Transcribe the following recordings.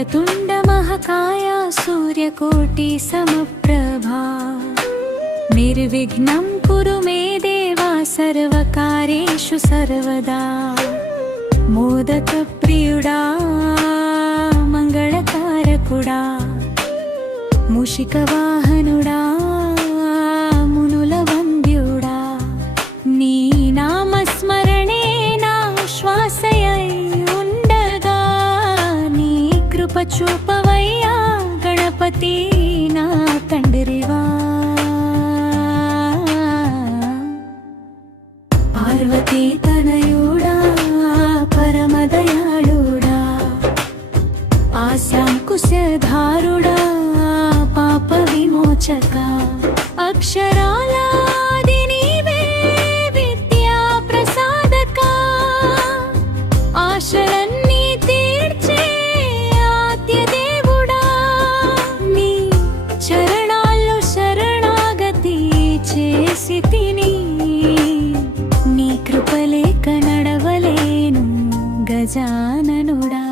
వక్రతుండ మహాకాయ సూర్యకోటి సమప్రభా నిర్విఘ్నం కురు మే దేవా సర్వకార్యేషు సర్వదా మోదక ప్రియుడా మంగళకారకుడా మూషిక వాహనుడా మునుల వంద్యుడా నీ నామస్మరణే నా శ్వాసయై ఉండగా నీ కృప చూపవయ్యా గణపతి నా తండ్రివా పార్వతీ తనయుడా పరమదయాళుడా ఆశాంకుశధారుడా పాప విమోచక అక్షరాలాది నీవే విద్యా ప్రసాదక ఆశలన్నీ తీర్చే ఆద్య దేవుడా నీ చరణాల్లో శరణాగతి చేసి తిని నీ కృపలేక నడవలేను గజాననుడా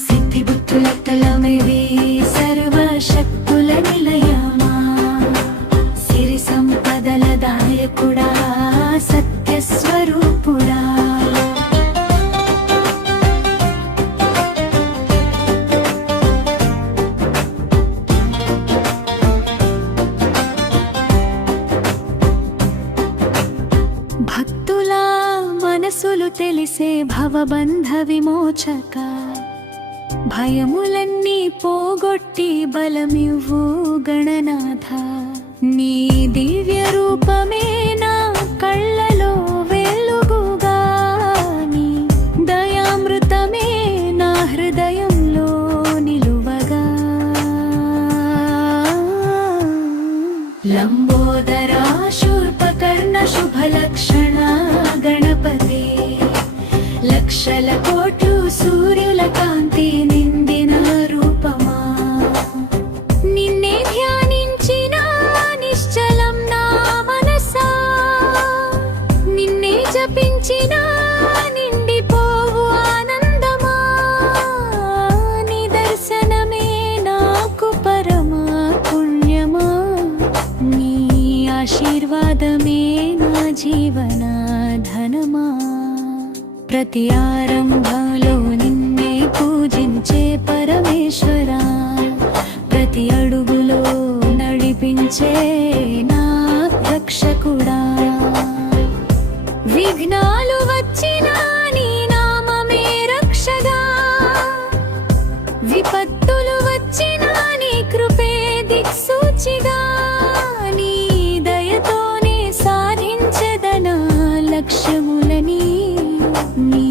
సిద్ధిబుద్ధుల తలమివి సర్వశక్తుల నిలయమా సిరి సంపదల దాయకుడా సత్యస్వరూపుడా భక్తుల మనసులు తెలిసే భవబంధ విమోచక భయములన్నీ పోగొట్టి బలమివ్వు గణనాథ నీ దివ్య రూపమే నా కళ్ళలో వెలుగుగా నీ దయామృతమే నా హృదయంలో నిలువగా లంబోదరా శూర్పకర్ణ శుభలక్షణ గణపతి లక్షల కోట్లు సూర్యుల కాంతి నిందిన రూపమా నిన్నే ధ్యానించిన నిశ్చలం నా మనసా నిన్నే జపించిన నిండిపోవు ఆనందమా నీ దర్శనమే నాకు పరమా పుణ్యమా నీ ఆశీర్వాదమే నా జీవన ధనమా ప్రతి ఆరంభంలో నిన్నే పూజించే పరమేశ్వరా ప్రతి అడుగులో నడిపించే నా రక్షకుడా విఘ్నాలు వచ్చినా నీ నామమే రక్షగా విపత్తులు వచ్చినా నీ కృపే దిక్సూచిగా నీ దయతోనే సాధించెదనా లక్ష్యములని నీ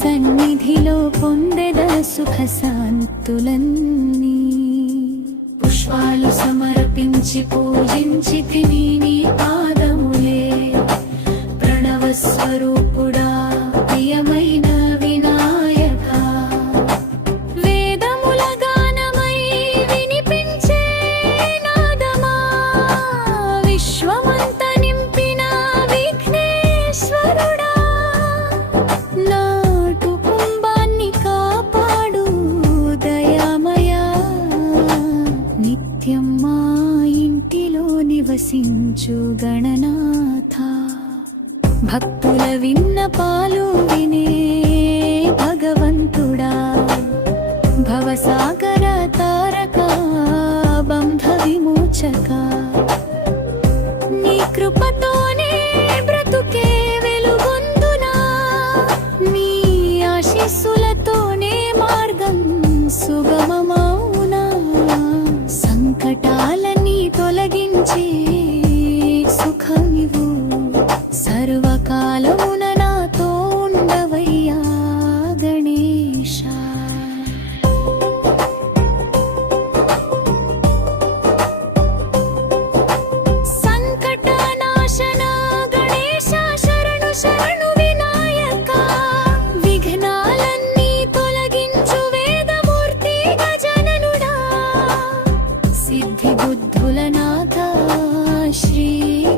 సన్నిధిలో పొందెద సుఖ శాంతులన్నీ పుష్పాలు సమర్పించి పూజించి తిని నీ పాదములే ప్రణవ స్వరూపుడా ప్రియమైన వినాయక వేదముల గానమై వినిపించే నాదమా విశ్వమంత నింపిన విఘ్నేశ్వరుడా నిత్యమ్మా ఇంటిలో నివసించు గణనాథ భక్తుల విన్నపాలు వినే భగవంతుడా భవసాగర తారక బంధ విమోచక నీ కృపతోనే బ్రతుకే వెలుగొందునా నీ ఆశీస్సులతోనే మార్గం సుగమమౌనా సంకటాలన్నీ తొలగించి సుఖమివు సర్వకాలమున నాతో ఉండవయ్యా గణేశ సంకటనాశన గణేశ శరణు శరణు వినాయక విఘ్నాలన్నీ తొలగించు వేదమూర్తి గజననుడా సిద్ధి బుద్ధుల నాథ శ్రీ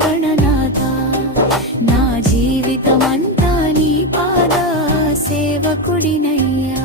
గణనాథ నా జీవితమంతా నీ పాద సేవకుడినయ్యా